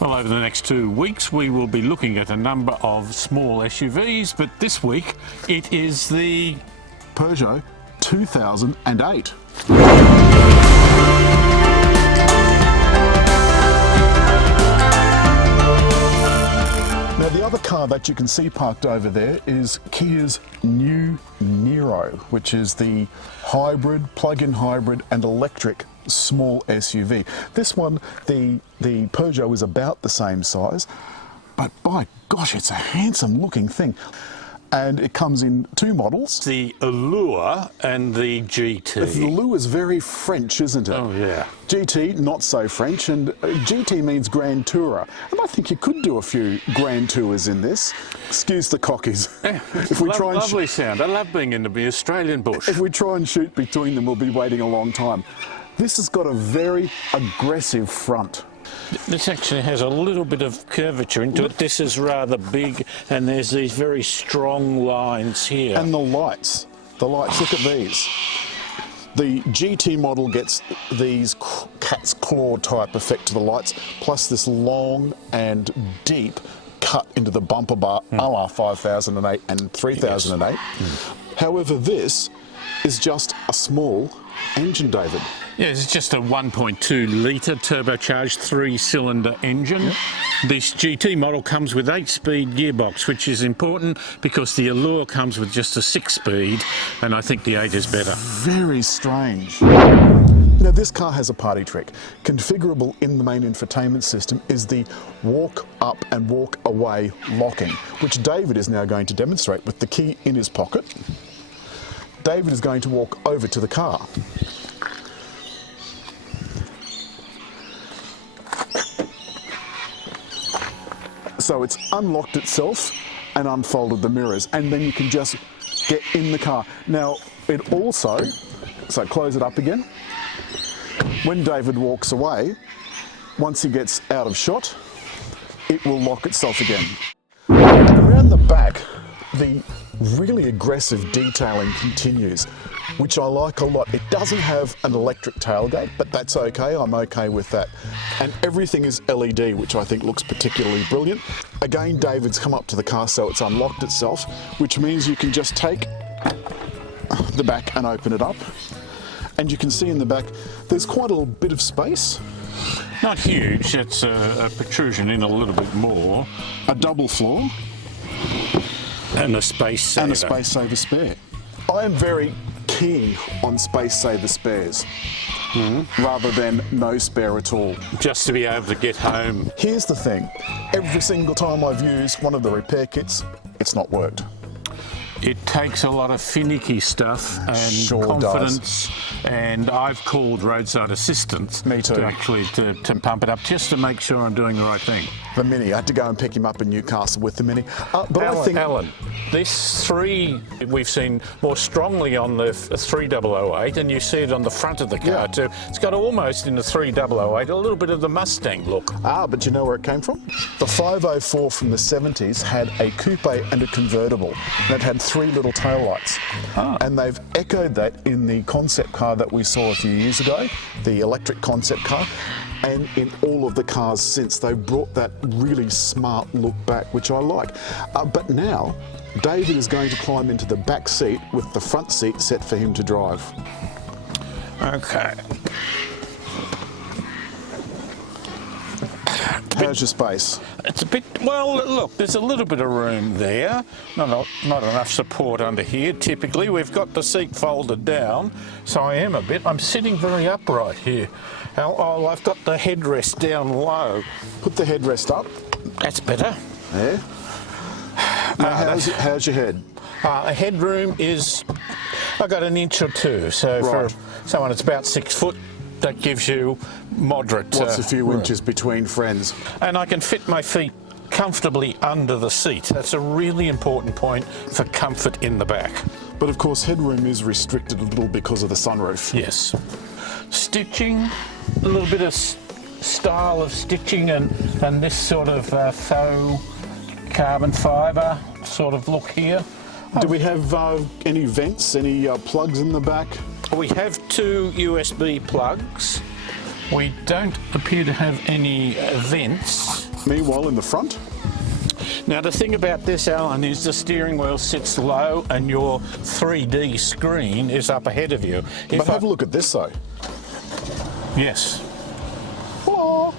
Well, over the next 2 weeks we will be looking at a number of small SUVs, but this week it is the Peugeot 2008. Now the other car that you can see parked over there is Kia's new Niro, which is the hybrid, plug-in hybrid and electric small SUV. This one, the Peugeot is about the same size, but by gosh, it's a handsome looking thing. And it comes in 2 models. The Allure and the GT. The Allure is very French, isn't it? Oh, yeah. GT, not so French, and GT means Grand Tourer. And I think you could do a few Grand Tours in this. Excuse the cockies. Yeah, if we try and lovely sound. I love being in the Australian bush. If we try and shoot between them, we'll be waiting a long time. This has got a very aggressive front. This actually has a little bit of curvature into it. This is rather big, and there's these very strong lines here. And the lights, look at these. The GT model gets these cat's claw type effect to the lights, plus this long and deep cut into the bumper bar, a la 5008 and 3008. Yes. However, this is just a small engine, David. Yeah, it's just a 1.2 litre turbocharged 3-cylinder engine. Yep. This GT model comes with 8-speed gearbox, which is important because the Allure comes with just a 6-speed, and I think the 8 is better. Very strange. Now this car has a party trick. Configurable in the main infotainment system is the walk up and walk away locking, which David is now going to demonstrate with the key in his pocket. David is going to walk over to the car. So it's unlocked itself and unfolded the mirrors, and then you can just get in the car. Now it also, so close it up again. When David walks away, once he gets out of shot, it will lock itself again. Around the back, the really aggressive detailing continues, which I like a lot. It doesn't have an electric tailgate, but that's okay. I'm okay with that. And everything is LED, which I think looks particularly brilliant. Again, David's come up to the car, so it's unlocked itself, which means you can just take the back and open it up. And you can see in the back, there's quite a little bit of space. Not huge, it's a protrusion in a little bit more. A double floor. And a space saver. And a space saver spare. I am very keen on space saver spares, rather than no spare at all. Just to be able to get home. Here's the thing, every single time I've used one of the repair kits, it's not worked. It takes a lot of finicky stuff and confidence, and I've called roadside assistance. Me too. To pump it up, just to make sure I'm doing the right thing. The Mini, I had to go and pick him up in Newcastle with the Mini. Alan, this 3 we've seen more strongly on the 3008, and you see it on the front of the car too. It's got almost in the 3008 a little bit of the Mustang look. But you know where it came from? The 504 from the 70s had a coupe and a convertible, and it had 3 little taillights. And they've echoed that in the concept car that we saw a few years ago, the electric concept car. And in all of the cars since, they brought that really smart look back, which I like. But now, David is going to climb into the back seat with the front seat set for him to drive. Okay. How's your space? It's a bit, well, look, there's a little bit of room there. Not enough support under here. Typically, we've got the seat folded down, so I'm sitting very upright here. Oh, I've got the headrest down low. Put the headrest up. That's better. Yeah. Now, how's your head? A headroom is, I've got 1 inch or 2, so right. For someone that's about 6 foot, that gives you moderate What's a few room. inches between friends? And I can fit my feet comfortably under the seat. That's a really important point for comfort in the back. But of course, headroom is restricted a little because of the sunroof. Yes. Stitching, a little bit of style of stitching and this sort of faux carbon fibre sort of look here. Do we have any vents, any plugs in the back? We have 2 USB plugs. We don't appear to have any vents. Meanwhile, in the front, Now the thing about this, Alan, is the steering wheel sits low and your 3D screen is up ahead of you. but have a look at this though. Yes. Oh,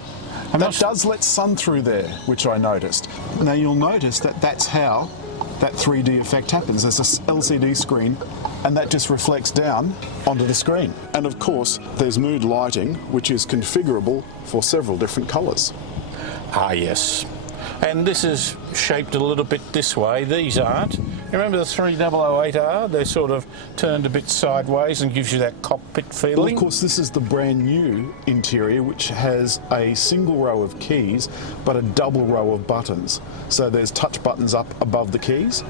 I'm that not- does let sun through there, which I noticed. Now you'll notice that that's how that 3D effect happens. There's a LCD screen and that just reflects down onto the screen. And of course, there's mood lighting, which is configurable for several different colours. Ah, yes. And this is shaped a little bit this way. These aren't. You remember the 3008R? They're sort of turned a bit sideways and gives you that cockpit Well, feeling. of course, this is the brand new interior, which has a single row of keys, but a double row of buttons. So there's touch buttons up above the keys.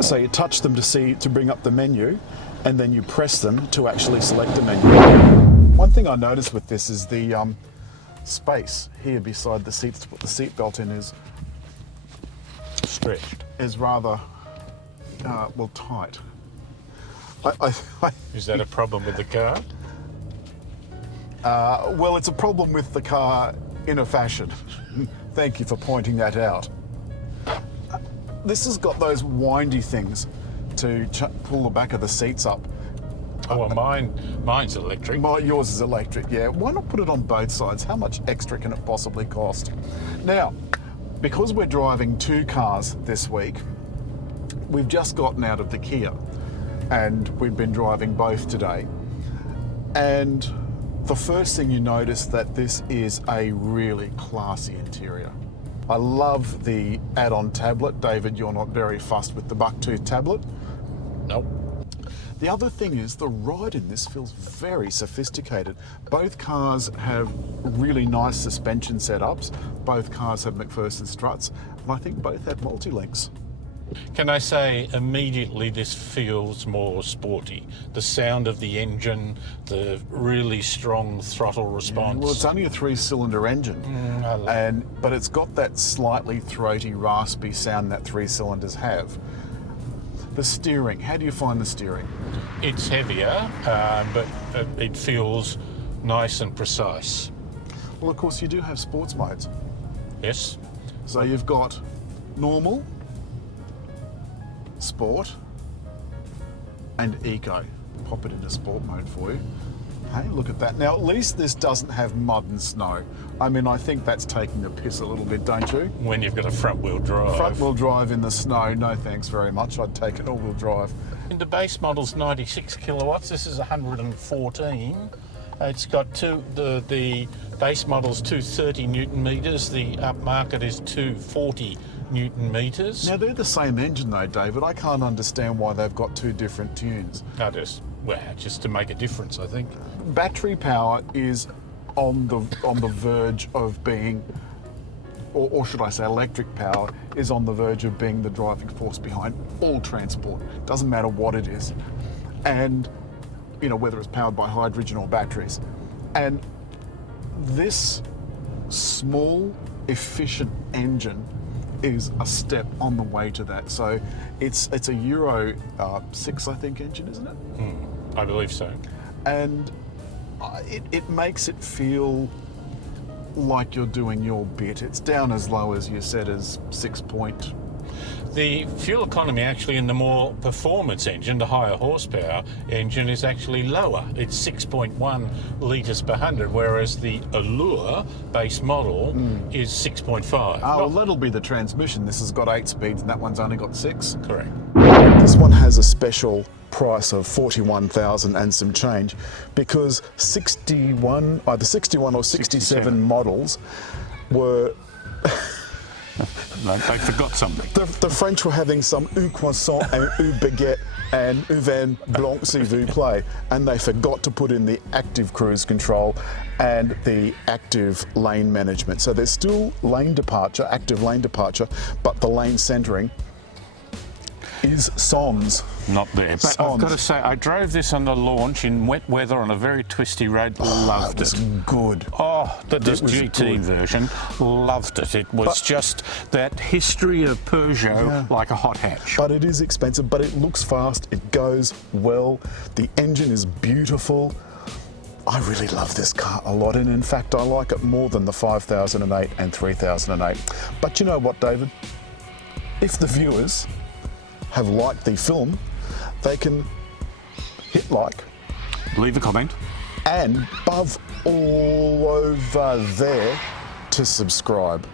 So you touch them to bring up the menu, and then you press them to actually select the menu. One thing I noticed with this is the space here beside the seats to put the seat belt in is Stretched. rather well, tight. Is that a problem with the car? Well, it's a problem with the car in a fashion. Thank you for pointing that out. This has got those windy things to pull the back of the seats up. Oh, well, mine's electric. Yours is electric, yeah. Why not put it on both sides? How much extra can it possibly cost? Now, because we're driving two cars this week, we've just gotten out of the Kia and we've been driving both today. And the first thing you notice that this is a really classy interior. I love the add-on tablet. David, you're not very fussed with the bucktooth tablet. Nope. The other thing is the ride in this feels very sophisticated. Both cars have really nice suspension setups. Both cars have McPherson struts, and I think both have multi-links. Can I say immediately this feels more sporty? The sound of the engine, the really strong throttle response. Well, it's only a 3-cylinder engine, but it's got that slightly throaty, raspy sound that 3 cylinders have. The steering, how do you find the steering? It's heavier, but it feels nice and precise. Well, of course, you do have sports modes. Yes. So you've got normal, sport, and eco. Pop it into sport mode for you. Hey, look at that. Now, at least this doesn't have mud and snow. I mean, I think that's taking the piss a little bit, don't you? When you've got a front-wheel drive. Front-wheel drive in the snow, no thanks very much. I'd take an all-wheel drive. In the base model's 96 kilowatts. This is 114. It's got the base model's 230 newton meters. The upmarket is 240 newton meters. Now, they're the same engine though, David. I can't understand why they've got two different tunes. No, just to make a difference, I think. Battery power is on the verge of being, or should I say electric power is on the verge of being the driving force behind all transport. Doesn't matter what it is. And, you know, whether it's powered by hydrogen or batteries. And this small, efficient engine is a step on the way to that. So it's a Euro 6, I think, engine, isn't it? I believe so. And it makes it feel like you're doing your bit. It's down as low as you said as 6 point. The fuel economy actually in the more performance engine, the higher horsepower engine, is actually lower. It's 6.1 litres per 100, whereas the Allure base model is 6.5. Well, that'll be the transmission. This has got 8 speeds and that one's only got 6. Correct. This one has a special price of 41,000 and some change because either 61 or 67 models were... No, they forgot something. The French were having some un croissant and un baguette and un vin blanc s'il vous plaît, and they forgot to put in the active cruise control and the active lane management. So there's still lane departure, active lane departure, but the lane centering is sans. Not there. But Sans. I've got to say, I drove this on the launch in wet weather on a very twisty road. Loved It was it. good. Oh, the was GT good. version, loved it. It was just that history of Peugeot like a hot hatch. But it is expensive, but it looks fast, it goes well, the engine is beautiful. I really love this car a lot, and in fact I like it more than the 5008 and 3008. But you know what, David? If the viewers have liked the film, they can hit like, Leave a comment. and above all over there to subscribe.